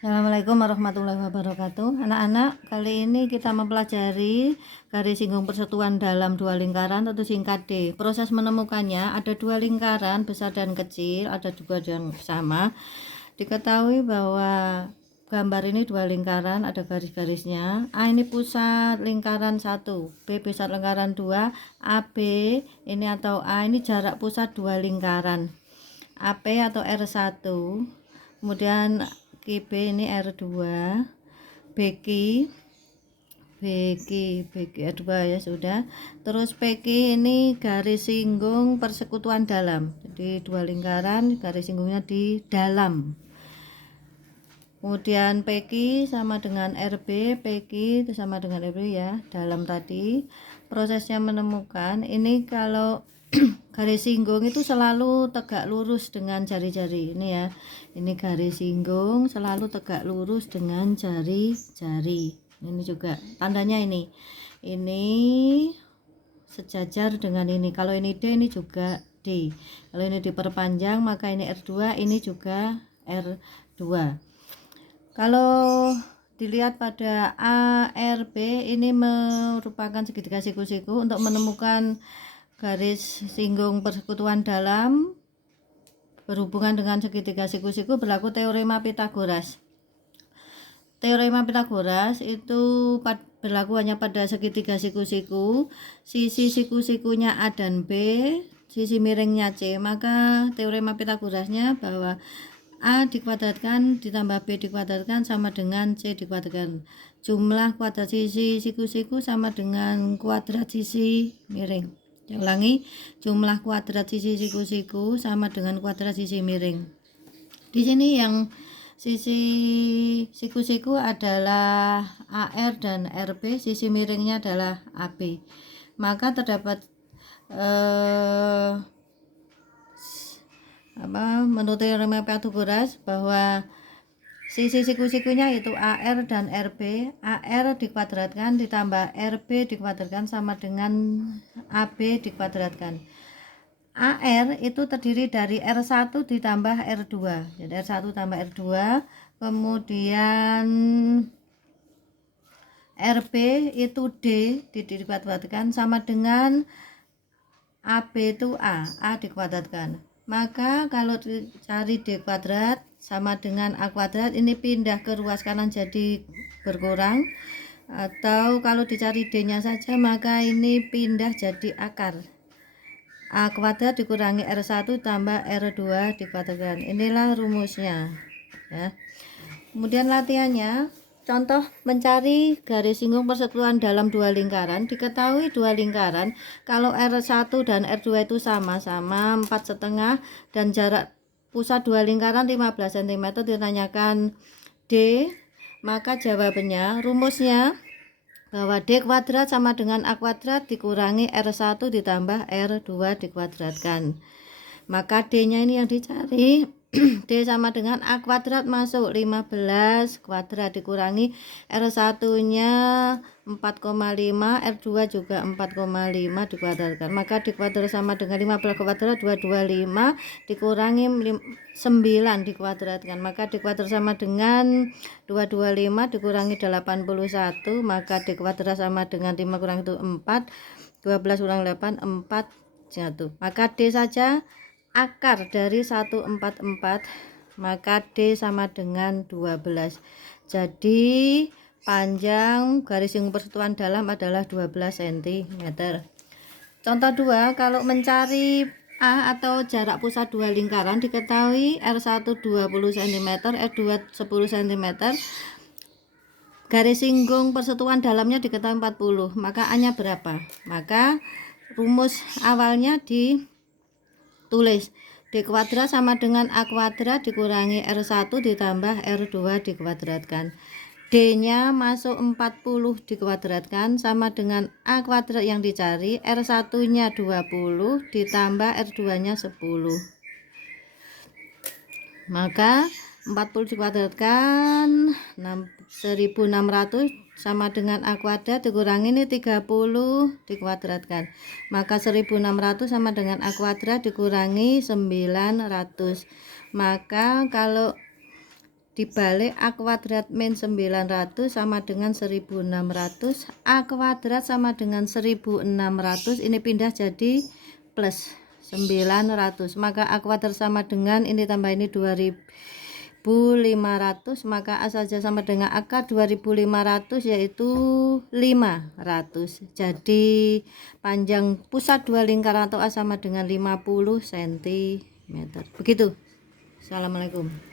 Assalamualaikum warahmatullahi wabarakatuh. Anak-anak, kali ini kita mempelajari garis singgung persatuan dalam dua lingkaran atau singkat D. Proses menemukannya, ada dua lingkaran besar dan kecil, ada juga yang sama. Diketahui bahwa gambar ini dua lingkaran, ada garis-garisnya. A ini pusat lingkaran 1, B pusat lingkaran 2, AB ini atau A ini jarak pusat dua lingkaran, AP atau R1, kemudian KB ini R2, BQ R2 ya sudah. Terus PQ ini garis singgung persekutuan dalam, jadi dua lingkaran garis singgungnya di dalam. Kemudian PQ sama dengan RB, PQ itu sama dengan RB ya, dalam tadi. Prosesnya menemukan ini kalau garis singgung itu selalu tegak lurus dengan jari-jari ini ya. Ini garis singgung selalu tegak lurus dengan jari-jari. Ini juga tandanya ini sejajar dengan ini. Kalau ini D, ini juga D. Kalau ini diperpanjang maka ini R2, ini juga R2. Kalau dilihat pada ARB ini merupakan segitiga siku-siku. Untuk menemukan garis singgung persekutuan dalam berhubungan dengan segitiga siku-siku berlaku teorema Pitagoras. Teorema Pitagoras itu berlaku hanya pada segitiga siku-siku. Sisi siku-sikunya A dan B, sisi miringnya C. Maka teorema Pitagorasnya bahwa A dikuadratkan ditambah B dikuadratkan sama dengan C dikuadratkan. Jumlah kuadrat sisi siku-siku sama dengan kuadrat sisi miring. Saya ulangi, jumlah kuadrat sisi siku-siku sama dengan kuadrat sisi miring. Di sini yang sisi siku-siku adalah AR dan RB, sisi miringnya adalah AB. Maka terdapat menurut teorema Pitagoras bahwa sisi siku-sikunya yaitu AR dan RB. AR dikuadratkan ditambah RB dikuadratkan sama dengan AB dikuadratkan. AR itu terdiri dari R1 ditambah R2. Jadi R1 tambah R2, kemudian RB itu D dikuadratkan sama dengan AB itu A dikuadratkan. Maka kalau dicari D kuadrat sama dengan A kuadrat, ini pindah ke ruas kanan jadi berkurang. Atau kalau dicari D nya saja maka ini pindah jadi akar. A kuadrat dikurangi R1 tambah R2 dikuadratkan. Inilah rumusnya ya. Kemudian latihannya, contoh mencari garis singgung persekutuan dalam dua lingkaran. Diketahui dua lingkaran kalau R1 dan R2 itu sama-sama 4,5 dan jarak pusat dua lingkaran 15 cm. Ditanyakan D, maka jawabannya rumusnya bahwa D kuadrat sama dengan A kuadrat dikurangi R1 ditambah R2 dikuadratkan. Maka D nya ini yang dicari. D sama dengan A kuadrat masuk 15 kuadrat dikurangi R1 nya 4,5, R2 juga 4,5 dikuadratkan. Maka D kuadrat sama dengan 15 kuadrat 225 dikurangi 9 dikuadratkan. Maka D kuadrat sama dengan 225 dikurangi 81, maka D kuadrat sama dengan 5 kurang itu 4, 12 kurang 8 4 jatuh. Maka D saja akar dari 144, maka D sama dengan 12. Jadi panjang garis singgung persekutuan dalam adalah 12 cm. Contoh 2, kalau mencari A atau jarak pusat dua lingkaran, diketahui R1 20 cm, R2 10 cm. Garis singgung persekutuan dalamnya diketahui 40, maka A-nya berapa? Maka rumus awalnya ditulis D kuadrat sama dengan A kuadrat dikurangi R1 ditambah R2 dikuadratkan. D nya masuk 40 dikuadratkan sama dengan A kuadrat yang dicari, R1 nya 20 ditambah R2 nya 10. Maka 40 dikuadratkan 1600 sama dengan A kuadrat dikurangi ini 30 dikuadratkan. Maka 1600 sama dengan A kuadrat dikurangi 900. Maka kalau dibalik A kuadrat min 900 sama dengan 1600. A kuadrat sama dengan 1600, ini pindah jadi plus 900, maka A kuadrat sama dengan ini tambah ini 2500, maka A saja sama dengan akar 2500 yaitu 500. Jadi panjang pusat dua lingkaran atau A sama dengan 50 cm. Begitu. Assalamualaikum.